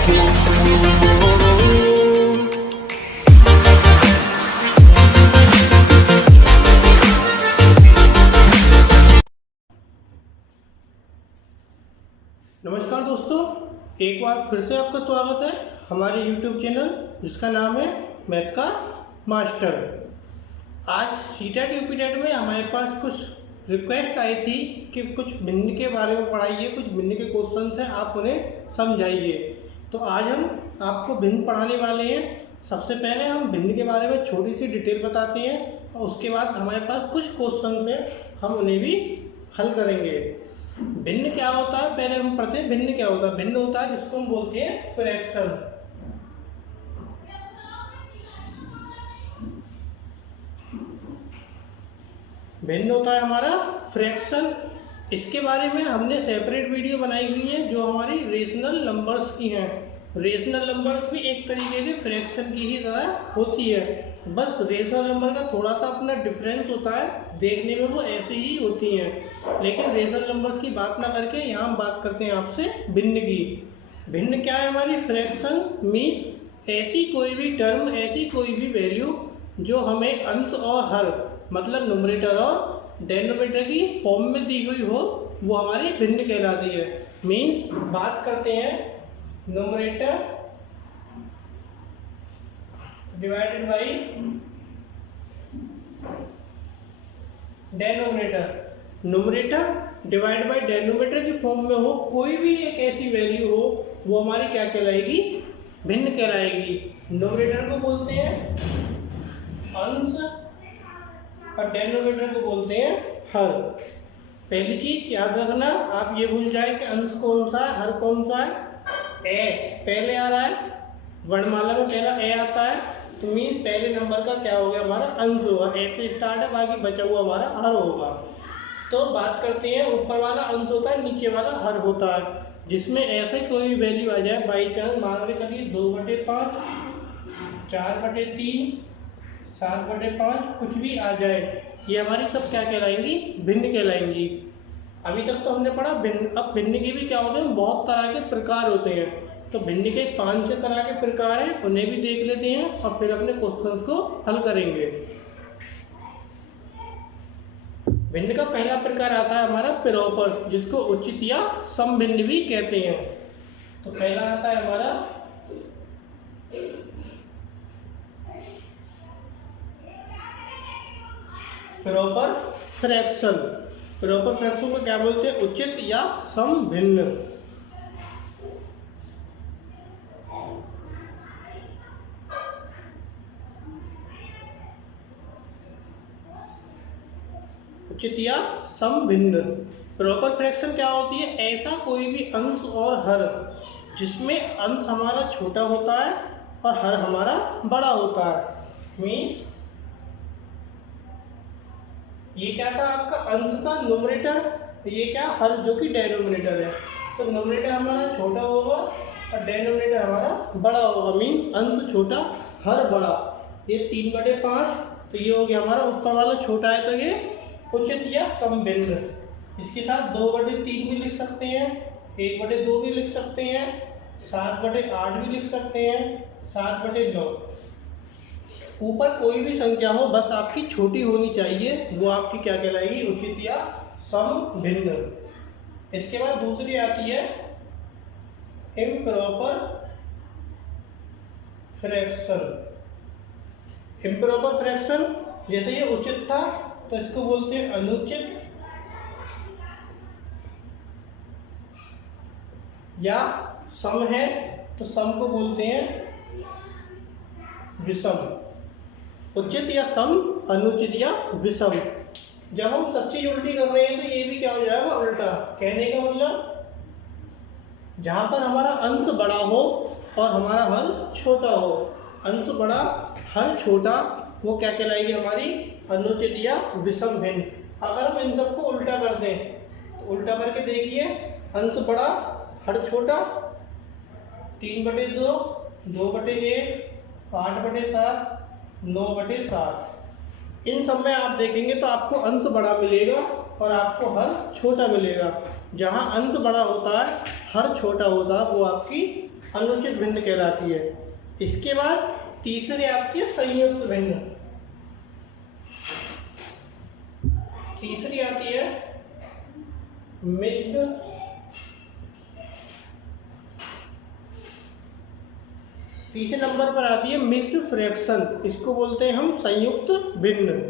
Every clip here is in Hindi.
नमस्कार दोस्तों, एक बार फिर से आपका स्वागत है हमारे YouTube चैनल जिसका नाम है मैथ का मास्टर। आज सीटेट यूपीटेट में हमारे पास कुछ रिक्वेस्ट आई थी कि कुछ भिन्न के बारे में पढ़ाइए, कुछ भिन्न के क्वेश्चंस हैं, आप उन्हें समझाइए। तो आज हम आपको भिन्न पढ़ाने वाले हैं। सबसे पहले हम भिन्न के बारे में छोटी सी डिटेल बताते हैं और उसके बाद हमारे पास कुछ क्वेश्चन हैं, हम उन्हें भी हल करेंगे। भिन्न क्या होता है, पहले हम पढ़ते हैं भिन्न क्या होता है। भिन्न होता है जिसको हम बोलते हैं फ्रैक्शन। भिन्न होता है हमारा फ्रैक्शन। इसके बारे में हमने सेपरेट वीडियो बनाई हुई है जो हमारी रेशनल नंबर्स की हैं। रेशनल नंबर्स भी एक तरीके के फ्रैक्शन की ही तरह होती है, बस रेशनल नंबर का थोड़ा सा अपना डिफरेंस होता है, देखने में वो ऐसे ही होती हैं। लेकिन रेशनल नंबर्स की बात ना करके यहाँ हम बात करते हैं आपसे भिन्न की। भिन्न क्या है हमारी? फ्रैक्शन मीन्स ऐसी कोई भी टर्म, ऐसी कोई भी वैल्यू जो हमें अंश और हर मतलब न्यूमरेटर और डेनोमिनेटर की फॉर्म में दी हुई हो, वो हमारी भिन्न कहलाती है। मीन्स बात करते हैं numerator divided by denominator. Numerator divide by denominator की फॉर्म में हो कोई भी एक ऐसी वैल्यू हो, वो हमारी क्या कहलाएगी? भिन्न कहलाएगी। न्यूमरेटर को बोलते हैं अंश और डेनोमिनेटर को बोलते हैं हर। पहली चीज याद रखना, आप ये भूल जाए कि अंश कौन सा है, हर कौन सा है। ए पहले आ रहा है, वर्णमाला में पहला ए आता है, तो मीन्स पहले नंबर का क्या हो गया? हमारा अंश होगा। ए से स्टार्ट है, बाकी बचा हुआ हमारा हर होगा। तो बात करते हैं, ऊपर वाला अंश होता है, नीचे वाला हर होता है, जिसमें ऐसे कोई भी वैल्यू आ जाए बाई चांस, मान के चलिए 2/5, 4/3, 7/5 कुछ भी आ जाए, ये हमारी सब क्या कहलाएंगी? भिन्न कहलाएंगी। अभी तक तो हमने पढ़ा भिन्न। अब भिन्न के भी क्या होते हैं? बहुत तरह के प्रकार होते हैं। तो भिन्न के 5-6 तरह के प्रकार हैं, उन्हें भी देख लेते हैं और फिर अपने क्वेश्चंस को हल करेंगे। भिन्न का पहला प्रकार आता है हमारा प्रॉपर, जिसको उचित या समभिन्न भी कहते हैं। तो पहला आता है हमारा प्रॉपर फ्रैक्शन। प्रॉपर फ्रैक्शन को क्या बोलते हैं? उचित या समभिन्न। उचित या समभिन्न। प्रॉपर फ्रैक्शन क्या होती है? ऐसा कोई भी अंश और हर जिसमें अंश हमारा छोटा होता है और हर हमारा बड़ा होता है। मीन्स ये क्या था आपका? अंश था न्यूमरेटर, ये क्या? हर जो कि डेनोमिनेटर है। तो न्यूमरेटर हमारा छोटा होगा और डेनोमिनेटर हमारा बड़ा होगा। मीन अंश छोटा हर बड़ा। ये 3/5, तो ये हो गया हमारा ऊपर वाला छोटा है, तो ये उचित या समभिन्न। इसके साथ 2/3 भी लिख सकते हैं, 1/2 भी लिख सकते हैं, 7/8 भी लिख सकते हैं, 7/9। ऊपर कोई भी संख्या हो, बस आपकी छोटी होनी चाहिए, वो आपकी क्या कहलाएगी? उचित या समभिन्न। इसके बाद दूसरी आती है इम्प्रॉपर फ्रैक्शन। इम्प्रॉपर फ्रैक्शन, जैसे ये उचित था तो इसको बोलते हैं अनुचित या सम है तो सम को बोलते हैं विषम। उचित या सम, अनुचित या विषम। जब हम सब चीज उल्टी कर रहे हैं तो ये भी क्या हो जाएगा? उल्टा। कहने का मतलब जहाँ पर हमारा अंश बड़ा हो और हमारा हर छोटा हो, अंश बड़ा हर छोटा, वो क्या कहलाएगी? हमारी अनुचित या विषम भिन्न। अगर हम इन सबको उल्टा कर दें तो उल्टा करके देखिए, अंश बड़ा हर छोटा, 3/2, 2/1, 8/7, 9/7। इन सब में आप देखेंगे तो आपको अंश बड़ा मिलेगा और आपको हर छोटा मिलेगा। जहाँ अंश बड़ा होता है हर छोटा होता है, वो आपकी अनुचित भिन्न कहलाती है। इसके बाद तीसरी आती है संयुक्त भिन्न। तीसरी आती है मिक्स्ड तीसरे नंबर पर आती है मिक्स्ड फ्रैक्शन। इसको बोलते हैं हम संयुक्त भिन्न।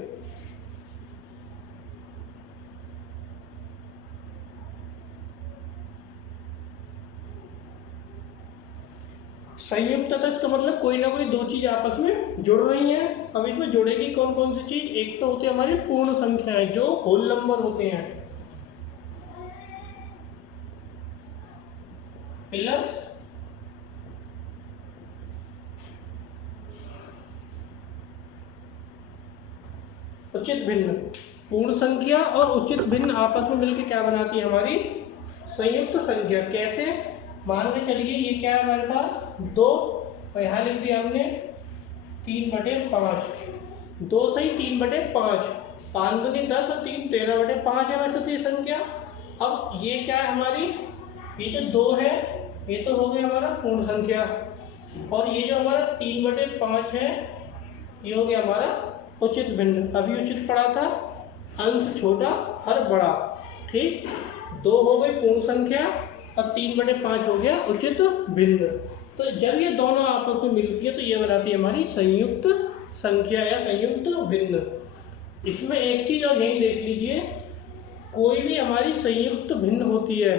संयुक्त तथा इसका मतलब कोई ना कोई दो चीज आपस में जुड़ रही हैं। अब इसमें जुड़ेगी कौन कौन सी चीज? एक तो होते हैं हमारी पूर्ण संख्याएं जो होल नंबर होते हैं, प्लस उचित भिन्न। पूर्ण संख्या और उचित भिन्न आपस में मिलकर क्या बनाती है? हमारी संयुक्त संख्या। कैसे? मान के चलिए ये क्या है हमारे पास? 2, और यहाँ लिख दिया हमने 3/5। 2 सही 3/5, 5 दूनी 10 और 3 13/5 है वैसे तो ये संख्या। अब ये क्या है हमारी? ये जो 2 है ये तो हो गया हमारा पूर्ण संख्या, और ये जो हमारा 3/5 है ये हो गया हमारा उचित भिन्न। अभी उचित पढ़ा था, अंश छोटा हर बड़ा, ठीक। 2 हो गई पूर्ण संख्या और 3/5 हो गया उचित भिन्न। तो जब ये दोनों आपस में मिलती है तो ये बनाती है हमारी संयुक्त संख्या या संयुक्त भिन्न। इसमें एक चीज और यही देख लीजिए, कोई भी हमारी संयुक्त भिन्न होती है,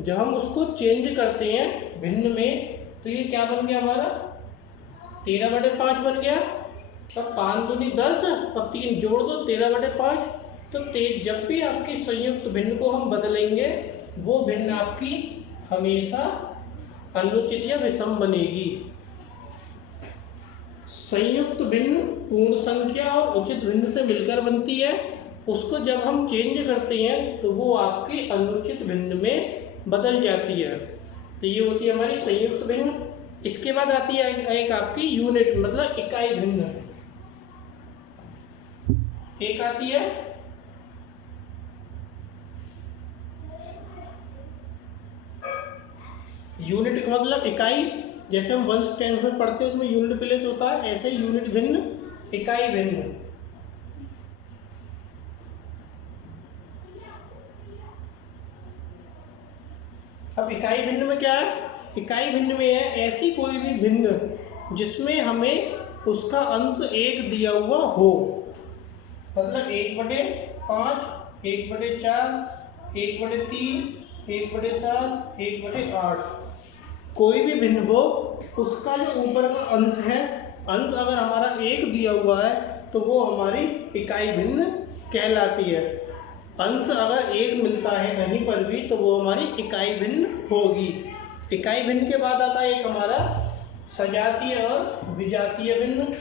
जब हम उसको चेंज करते हैं भिन्न में तो ये क्या बन गया हमारा? 13/5 बन गया। तो 5 दूनी 10 और 3 जोड़ दो 13/5। तो जब भी आपकी संयुक्त भिन्न को हम बदलेंगे वो भिन्न आपकी हमेशा अनुचित या विषम बनेगी। संयुक्त भिन्न पूर्ण संख्या और उचित भिन्न से मिलकर बनती है। उसको जब हम चेंज करते हैं तो वो आपकी अनुचित भिन्न में बदल जाती है। तो ये होती है हमारी संयुक्त भिन्न। इसके बाद आती है एक आपकी यूनिट मतलब इकाई भिन्न। एक आती है यूनिट का मतलब इकाई, जैसे हम वंश टेंस में पढ़ते हैं उसमें यूनिट प्लेस होता है, ऐसे यूनिट भिन्न, इकाई भिन्न। अब इकाई भिन्न में क्या है? इकाई भिन्न में है ऐसी कोई भी भिन्न जिसमें हमें उसका अंश 1 दिया हुआ हो, मतलब 1/5, 1/4, 1/3, 1/7, 1/8 कोई भी भिन्न हो, उसका जो ऊपर का अंश है, अंश अगर हमारा 1 दिया हुआ है तो वो हमारी इकाई भिन्न कहलाती है। अंश अगर 1 मिलता है कहीं पर भी तो वो हमारी इकाई भिन्न होगी। इकाई भिन्न के बाद आता है एक हमारा सजातीय और विजातीय भिन्न।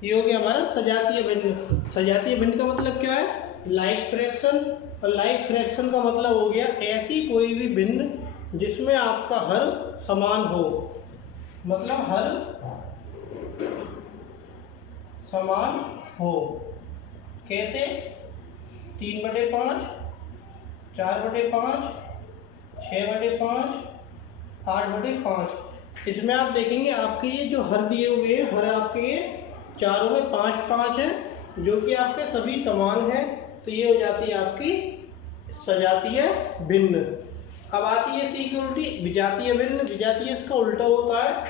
ये हो गया हमारा सजातीय भिन्न। सजातीय भिन्न का मतलब क्या है? Like fraction. और लाइक फ्रैक्शन का मतलब हो गया ऐसी कोई भी भिन्न जिसमें आपका हर समान हो, मतलब हर समान हो। कैसे? 3/5, 4/5, 6/5, 8/5। इसमें आप देखेंगे आपके ये जो हर दिए हुए हैं, हर आपके ये चारों में 5-5 है जो कि आपके सभी समान हैं। तो ये हो जाती है आपकी सजातीय भिन्न। अब आती है सिक्योरिटी विजातीय भिन्न। विजातीय इसका उल्टा होता है।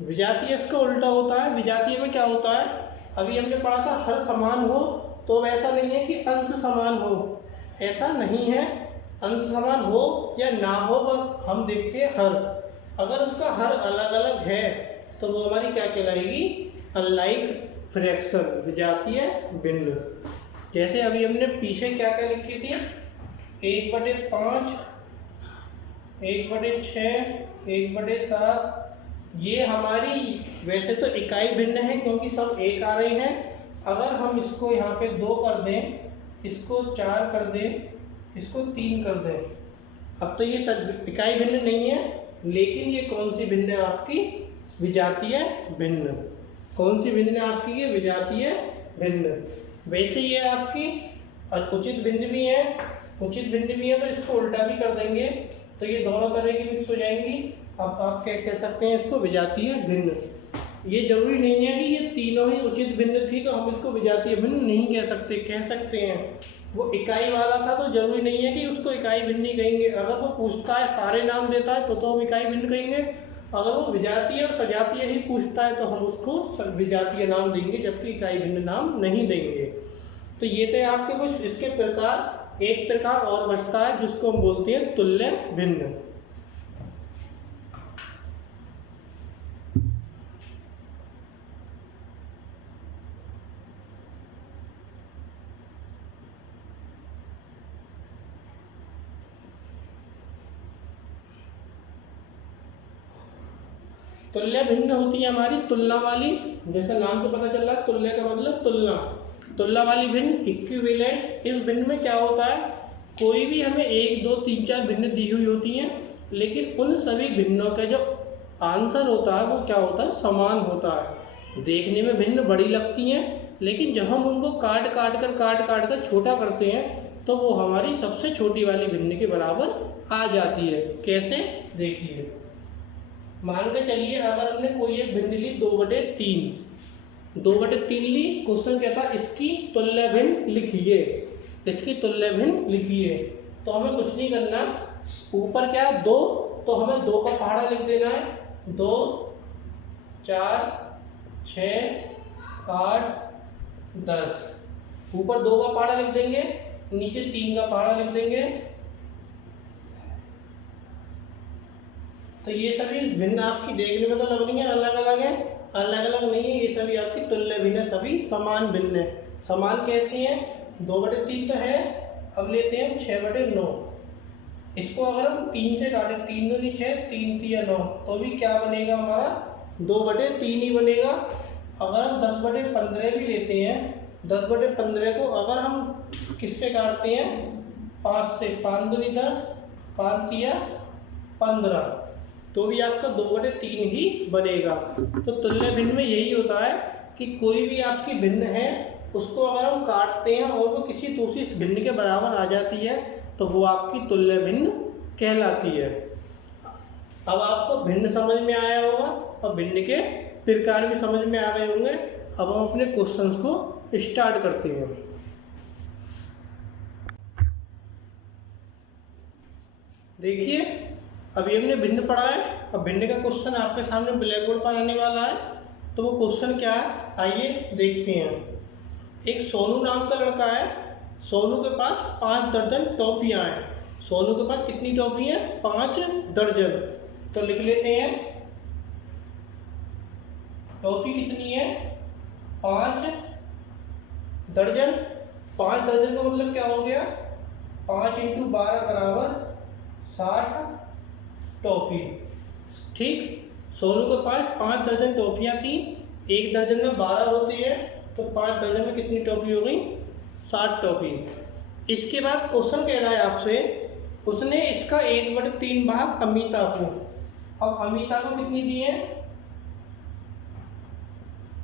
विजातीय इसका उल्टा होता है। विजातीय में क्या होता है? अभी हमने पढ़ा था हर समान हो, तो ऐसा नहीं है कि अंश समान हो, ऐसा नहीं है। अंश समान हो या ना हो बस हम देखते हैं हर। अगर उसका हर अलग अलग है तो वो हमारी क्या कहलाएगी? अनलाइक फ्रैक्शन, विजातीय भिन्न। जैसे अभी हमने पीछे क्या क्या लिखी थी, 1/5, 1/6, 1/7, ये हमारी वैसे तो इकाई भिन्न है क्योंकि सब एक आ रहे हैं। अगर हम इसको यहाँ पे 2 कर दें, इसको 4 कर दें, इसको 3 कर दें, अब तो ये सब इकाई भिन्न नहीं है, लेकिन ये कौन सी भिन्न है आपकी, विजातीय भिन्न। कौन सी भिन्न है आपकी, ये विजातीय भिन्न। वैसे ये आपकी उचित भिन्न भी है, उचित भिन्न भी है, तो इसको उल्टा भी कर देंगे तो ये दोनों तरह की मिक्स हो जाएंगी। अब आप क्या कह सकते हैं इसको, विजातीय भिन्न। ये जरूरी नहीं है कि ये तीनों ही उचित भिन्न थी तो हम इसको विजातीय भिन्न नहीं कह सकते, कह सकते हैं। वो इकाई वाला था तो जरूरी नहीं है कि उसको इकाई भिन्न ही कहेंगे। अगर वो पूछता है, सारे नाम देता है तो हम इकाई भिन्न कहेंगे। अगर वो विजातीय और सजातीय ही पूछता है तो हम उसको विजातीय नाम देंगे, जबकि इकाई भिन्न नाम नहीं देंगे। तो ये थे आपके कुछ इसके प्रकार। एक प्रकार और बचता है जिसको हम बोलते हैं तुल्य भिन्न। तुल्य भिन्न होती है हमारी तुलना वाली, जैसा नाम से पता चल रहा है, तुल्य का मतलब तुलना। तुलना वाली भिन्न, इक्विवेलेंट। इस भिन्न में क्या होता है, कोई भी हमें 1, 2, 3, 4 भिन्न दी हुई होती हैं, लेकिन उन सभी भिन्नों का जो आंसर होता है वो क्या होता है, समान होता है। देखने में भिन्न बड़ी लगती हैं, लेकिन जब हम उनको काट काट कर छोटा करते हैं तो वो हमारी सबसे छोटी वाली भिन्न के बराबर आ जाती है। कैसे, देखिए, मान के चलिए अगर हमने कोई एक भिन्न ली 2/3, 2/3 ली, क्वेश्चन कहता है इसकी तुल्य भिन्न लिखिए, इसकी तुल्य भिन्न लिखिए। तो हमें कुछ नहीं करना, ऊपर क्या 2, तो हमें 2 का पहाड़ा लिख देना है। 2, 4, 6, 8, 10, ऊपर 2 का पहाड़ा लिख देंगे, नीचे 3 का पहाड़ा लिख देंगे। तो ये सभी भिन्न आपकी देखने में तो लग रही है अलग अलग है, अलग अलग नहीं है, ये सभी आपकी तुल्य भिन्न है, सभी समान भिन्न है। समान कैसी हैं, 2/3 तो है। अब लेते हैं 6/9, इसको अगर हम 3 से काटें, 3 दूनी 6, 3 तिया 9, तो भी क्या बनेगा हमारा, 2/3 ही बनेगा। अगर हम 10/15 भी लेते हैं, 10/15 को अगर हम किससे काटते हैं, 5 से, 5 दूनी 10, 5 तिया 15, तो भी आपका 2/3 ही बनेगा। तो तुल्य भिन्न में यही होता है कि कोई भी आपकी भिन्न है, उसको अगर हम काटते हैं और वो किसी दूसरी भिन्न के बराबर आ जाती है तो वो आपकी तुल्य भिन्न कहलाती है। अब आपको भिन्न समझ में आया होगा और भिन्न के प्रकार भी समझ में आ गए होंगे। अब हम अपने क्वेश्चंस को स्टार्ट करते हैं। देखिए, अभी हमने भिन्न पढ़ा है, अब भिन्न का क्वेश्चन आपके सामने ब्लैक बोर्ड पर आने वाला है। तो वो क्वेश्चन क्या है, आइए देखते हैं। एक सोनू नाम का लड़का है, सोनू के पास 5 दर्जन टॉफियाँ हैं। सोनू के पास कितनी टॉफी हैं, 5 दर्जन। तो लिख लेते हैं, टॉफी कितनी है, 5 दर्जन। 5 दर्जन का मतलब क्या हो गया, 5 × 12 बराबर 60 टॉफी। ठीक, सोनू के पास 5 दर्जन टॉफियाँ थी, एक दर्जन में 12 होती है, तो 5 दर्जन में कितनी टॉफी हो गई, 60 टॉफी। इसके बाद क्वेश्चन कह रहा है आपसे, उसने इसका 1/3 भाग अमिता को। अब अमिता को कितनी दी है,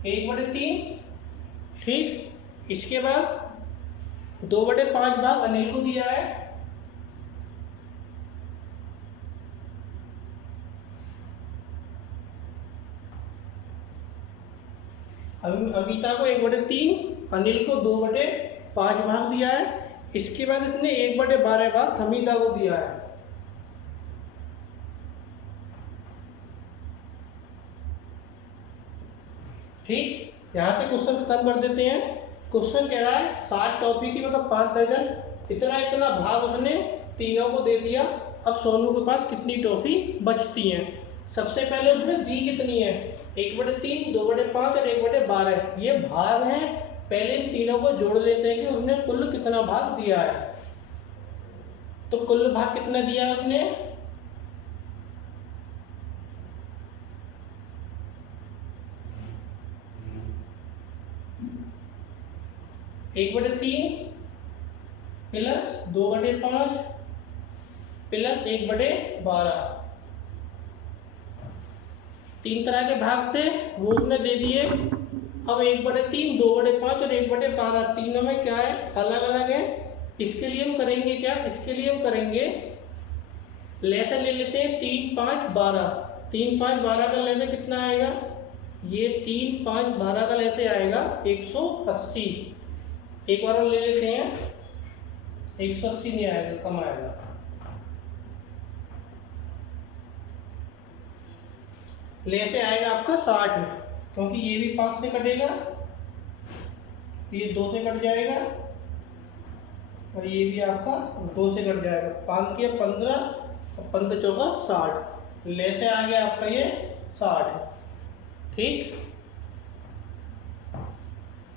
1/3। ठीक, इसके बाद 2/5 भाग अनिल को दिया है। अमिता को 1/3, अनिल को 2/5 भाग दिया है। इसके बाद इसने 1/12 भाग हमीदा को दिया है। ठीक, यहाँ से क्वेश्चन खत्म कर देते हैं। क्वेश्चन कह रहा है 60 टॉफी की मतलब 5 दर्जन, इतना इतना भाग उसने तीनों को दे दिया। अब सोनू के पास कितनी टॉफी बचती हैं। सबसे पहले उसने दी कितनी है, 1/3, 2/5 और 1/12। ये भाग हैं, पहले इन तीनों को जोड़ लेते हैं कि उसने कुल कितना भाग दिया है। तो कुल भाग कितना दिया है उसने, 1/3 प्लस 2/5 प्लस 1/12। 3 तरह के भाग थे वो उसने दे दिए। अब 1/3, 2/5 और 1/12 तीनों में क्या है, अलग अलग है। इसके लिए हम करेंगे क्या, इसके लिए हम करेंगे लहजा ले लेते हैं 3, 5, 12। 3, 5, 12 का लहजा कितना आएगा, ये 3, 5, 12 का लहजा आएगा 180। एक बार और ले लेते हैं, 180 नहीं आएगा, कम आएगा। लहजा आएगा आपका 60, क्योंकि ये भी 5 से कटेगा, ये 2 से कट जाएगा और ये भी आपका 2 से कट जाएगा। 5 के 15 और 15 चौका 60। लहजा आ गया आपका ये 60। ठीक,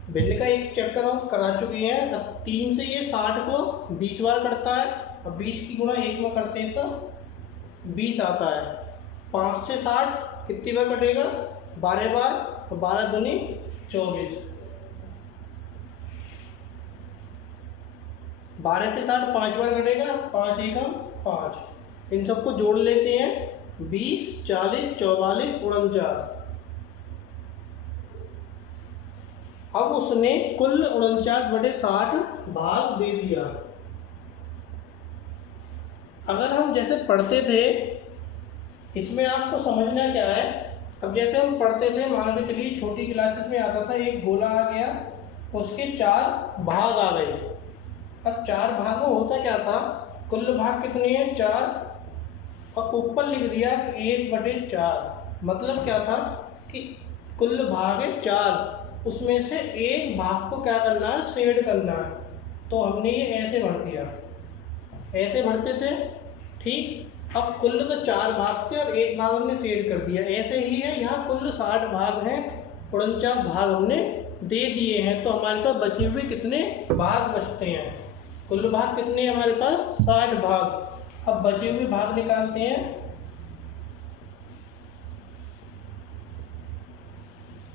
भिन्न का एक चैप्टर हम करा चुके हैं। अब 3 से ये 60 को 20 बार कटता है और 20 की गुणा 1 में करते हैं तो 20 आता है। 5 से 60 कितनी बार कटेगा, 12 बार, और 12 दूनी 24। 12 से 60 5 बार कटेगा, 5 एकम 5। इन सबको जोड़ लेते हैं, 20, 40, 44, 49। अब उसने कुल 49/60 भाग दे दिया। अगर हम जैसे पढ़ते थे, इसमें आपको समझना क्या है, अब जैसे हम पढ़ते थे, मान के चलिए छोटी क्लासेस में आता था, एक गोला आ गया, उसके 4 भाग आ गए। अब 4 भाग में होता क्या था, कुल भाग कितने हैं, 4, और ऊपर लिख दिया 1/4। मतलब क्या था कि कुल भाग है 4, उसमें से एक भाग को क्या करना है, शेड करना है। तो हमने ये ऐसे भर दिया, ऐसे भरते थे। ठीक, अब कुल तो 4 भाग थे और एक भाग हमने शेड कर दिया। ऐसे ही है, यहाँ कुल 60 भाग हैं, 49 भाग हमने दे दिए हैं। तो हमारे पास बचे हुए कितने भाग बचते हैं, कुल भाग कितने हैं हमारे पास, 60 भाग। अब बचे हुए भाग निकालते हैं।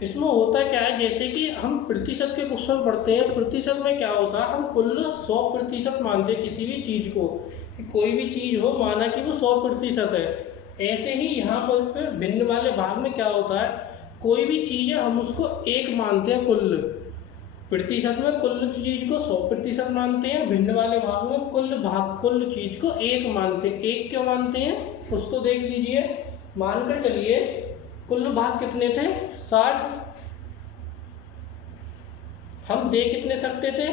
इसमें होता क्या है, जैसे कि हम प्रतिशत के क्वेश्चन पढ़ते हैं, प्रतिशत में क्या होता है, हम कुल 100% मानते हैं किसी भी चीज़ को, कोई भी चीज़ हो माना कि वो 100% है। ऐसे ही यहाँ पर भिन्न वाले भाग में क्या होता है, कोई भी चीज़ है हम उसको 1 मानते हैं कुल। प्रतिशत में कुल चीज़ को 100% मानते हैं, भिन्न वाले भाग में कुल चीज़ को 1 मानते हैं। 1 क्यों मानते हैं उसको देख लीजिए। मानकर चलिए कुल भाग कितने थे, 60। हम दे कितने सकते थे,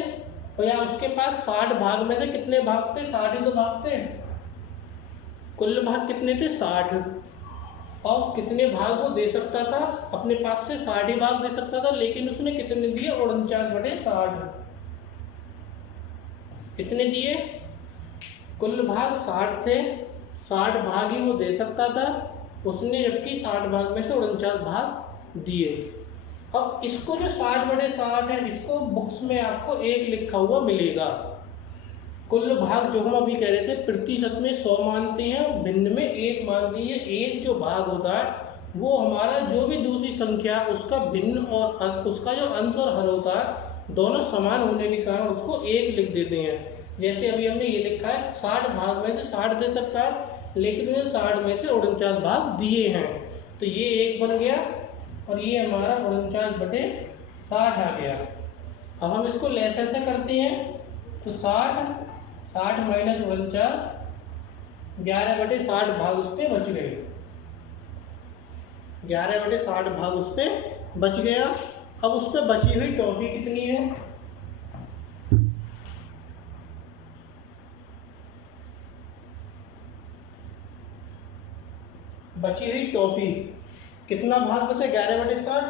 और या उसके पास 60 भाग में से कितने भाग थे, 60 ही तो भाग थे। कुल भाग कितने थे, 60। और कितने भाग वो दे सकता था, अपने पास से 60 ही भाग दे सकता था, लेकिन उसने कितने दिए, 49/60। कितने दिए, कुल भाग 60 थे, 60 भाग ही वो दे सकता था, उसने जबकि 60 भाग में से 49 भाग दिए। अब इसको जो 60/60 है, इसको बुक्स में आपको 1 लिखा हुआ मिलेगा। कुल भाग जो हम अभी कह रहे थे, प्रतिशत में 100 मानते हैं, भिन्न में 1 मान दीजिए। 1 जो भाग होता है वो हमारा जो भी दूसरी संख्या उसका भिन्न और उसका जो अंश और हर होता है, दोनों समान होने के कारण उसको 1 लिख देते हैं। जैसे अभी हमने ये लिखा है, 60 भाग में से 60 दे सकता है, लेकिन उन्हें 60 में से 49 भाग दिए हैं, तो ये 1 बन गया और ये हमारा 49/60 आ गया। अब हम इसको लहजा से करते हैं, तो 60 माइनस 49, 11/60 भाग उस पर बच गए। 11/60 भाग उस पर बच गया। अब उस पर बची हुई टॉफी कितनी है, बची हुई टॉफी कितना भाग बचे, 11/60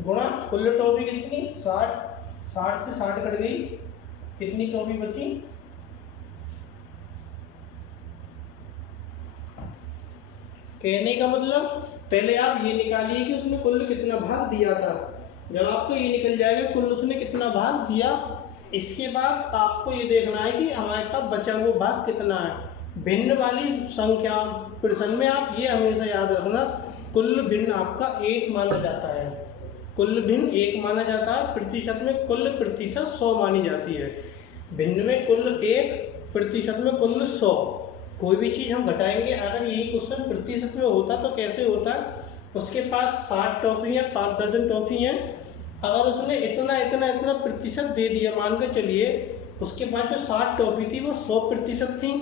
गुणा कुल टॉफी कितनी, 60। 60 से 60 कट गई, कितनी टॉफी बची, कहने का मतलब पहले आप ये निकालिए कि उसने कुल कितना भाग दिया था। जब आपको ये निकल जाएगा कुल उसने कितना भाग दिया, इसके बाद आपको ये देखना है कि हमारे पास बचा हुआ भाग कितना है। भिन्न वाली संख्या प्रश्न में आप ये हमेशा याद रखना, कुल भिन्न आपका 1 माना जाता है। कुल भिन्न 1 माना जाता है। प्रतिशत में कुल प्रतिशत 100 मानी जाती है। भिन्न में कुल 1, प्रतिशत में कुल 100। कोई भी चीज़ हम घटाएंगे, अगर यही क्वेश्चन प्रतिशत में होता तो कैसे होता, उसके पास 60 टॉफ़ी हैं, 5 दर्जन टॉफ़ी हैं, अगर उसने इतना इतना इतना प्रतिशत दे दिया, मान के चलिए उसके पास जो 60 टॉफ़ी थी वो 100% थी,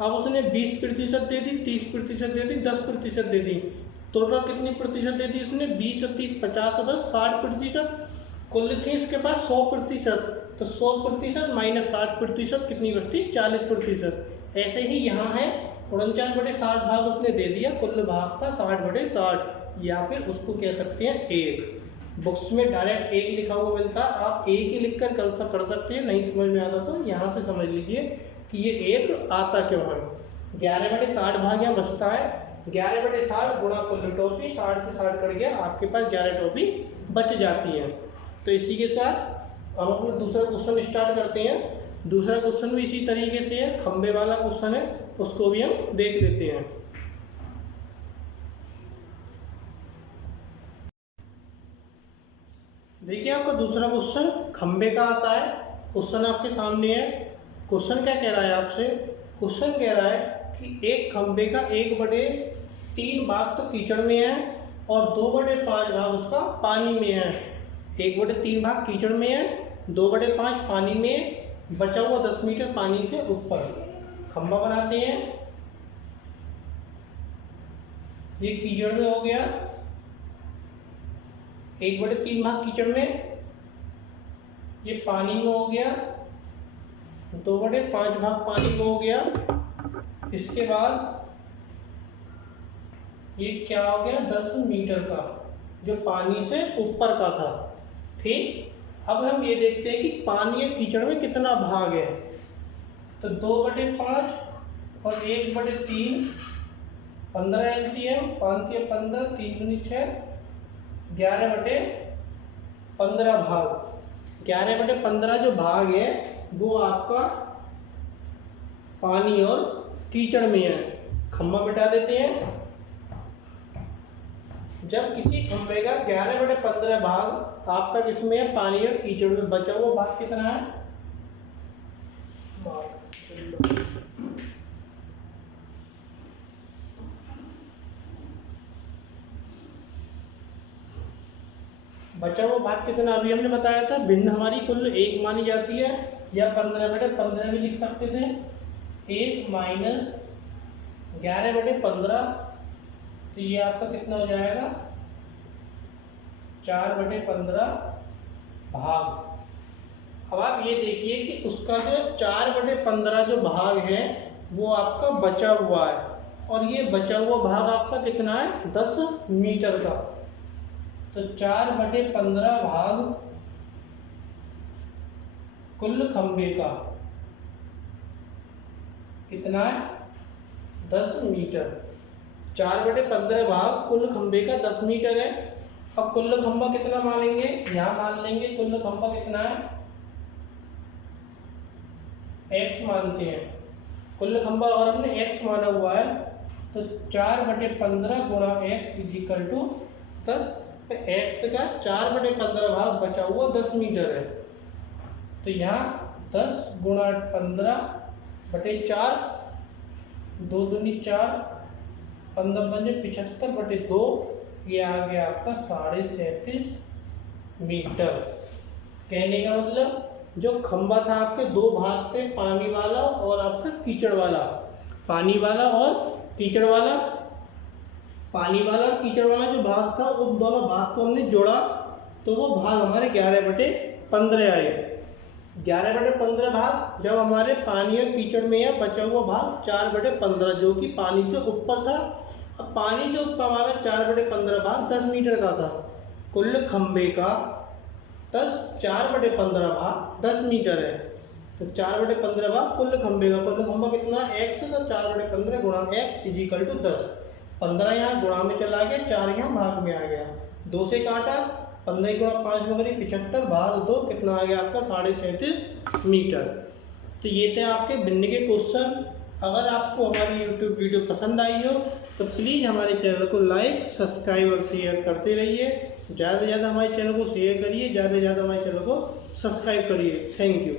अब उसने 20% दे दी, 30% दे दी, 10% दे दी, टोटल कितनी प्रतिशत दे दी उसने? 20 और 30 50 और 10 60%। कुल थी उसके पास 100%, तो 100% माइनस 60% कितनी बचती? 40%। ऐसे ही यहाँ है 49/60 भाग उसने दे दिया, कुल भाग था 60/60, या फिर उसको कह सकते हैं 1। बुक्स में डायरेक्ट 1 लिखा हुआ मिलता है, आप 1 ही लिख कर कर सकते हैं। नहीं समझ में आता तो यहाँ से समझ लीजिए कि ये 1 आता क्यों है। 11/60 भाग यहाँ बचता है, 11/60 गुणा कुल टॉफ़ी, 60 से 60 कट गया, आपके पास 11 टॉफ़ी बच जाती है। तो इसी के साथ हम अपना दूसरा क्वेश्चन स्टार्ट करते हैं। दूसरा क्वेश्चन भी इसी तरीके से है, खंबे वाला क्वेश्चन है, उसको भी हम देख लेते हैं। देखिए आपका दूसरा क्वेश्चन खंबे का आता है। क्वेश्चन आपके सामने है। क्वेश्चन क्या कह रहा है आपसे? क्वेश्चन कह रहा है कि एक खंबे का 1/3 भाग तो कीचड़ में है और 2/5 भाग उसका पानी में है। 1/3 भाग कीचड़ में है, 2/5 पानी में, बचा हुआ 10 मीटर पानी से ऊपर। खंबा बनाते हैं। ये कीचड़ में हो गया, 1/3 भाग कीचड़ में, ये पानी में हो गया, 2/5 भाग पानी में हो गया। इसके बाद ये क्या हो गया? 10 मीटर का, जो पानी से ऊपर का था। ठीक, अब हम ये देखते हैं कि पानी या कीचड़ में कितना भाग है। तो 2/5 और 1/3, 15 LCM, 5 या 15, 3 दूनी 6, 11/15 भाग। 11/15 जो भाग है वो आपका पानी और कीचड़ में है। खंबा मिटा देते हैं। जब किसी खंबे का 11/15 भाग आपका किसमें है? पानी और कीचड़ में, बचा हुआ भाग कितना है? बचा हुआ भाग कितना अभी हमने बताया था। भिन्न हमारी कुल 1 मानी जाती है, या 15/15 भी लिख सकते थे। 1 माइनस 11/15, तो ये आपका कितना हो जाएगा? 4/15 भाग। अब आप ये देखिए कि उसका जो 4/15 जो भाग है वो आपका बचा हुआ है, और ये बचा हुआ भाग आपका कितना है? 10 मीटर का। तो 4/15 भाग कुल खंबे का कितना है? 10 मीटर। 4/15 भाग कुल खंबे का 10 मीटर है। अब कुल खंबा कितना मानेंगे? यहाँ मान लेंगे कुल खंबा कितना है? x मानते हैं। कुल खंबा अगर हमने x माना हुआ है तो 4/15 गुणा x इजिकल टू 10। x का 4/15 भाग बचा हुआ 10 मीटर है। तो यहाँ 10 गुणा 15/4, 2 दूनी 4, 15 पंजे 75/2, ये आ गया आपका 37.5 मीटर। कहने का मतलब जो खंबा था आपके 2 भाग थे, पानी वाला और आपका कीचड़ वाला। पानी वाला और कीचड़ वाला, पानी वाला और कीचड़ वाला जो भाग था उन दोनों भाग को हमने जोड़ा तो वो भाग हमारे 11/15 आए। 11/15 भाग जब हमारे पानी और कीचड़ में है, बचा हुआ भाग 4/15 जो कि पानी से ऊपर था। अब पानी से ऊपर वाला 4/15 भाग 10 मीटर का था। कुल खंबे का 4/15 भाग 10 मीटर है। तो 4/15 भाग कुल खंबे का, कुल खंबा कितना? x, तो 4/15 गुणा x इजिकल टू 10। 15 यहाँ गुणा में चला गया, 4 यहाँ भाग में आ गया, 2 से काटा, 15 गुणा 5 में करिए 75 भाग 2 कितना आ गया आपका 37.5 मीटर। तो ये थे आपके भिन्न के क्वेश्चन। अगर आपको हमारी यूट्यूब वीडियो पसंद आई हो तो प्लीज़ हमारे चैनल को लाइक, सब्सक्राइब और शेयर करते रहिए। ज़्यादा से ज़्यादा हमारे चैनल को शेयर करिए, ज़्यादा से ज़्यादा हमारे चैनल को सब्सक्राइब करिए। Thank you.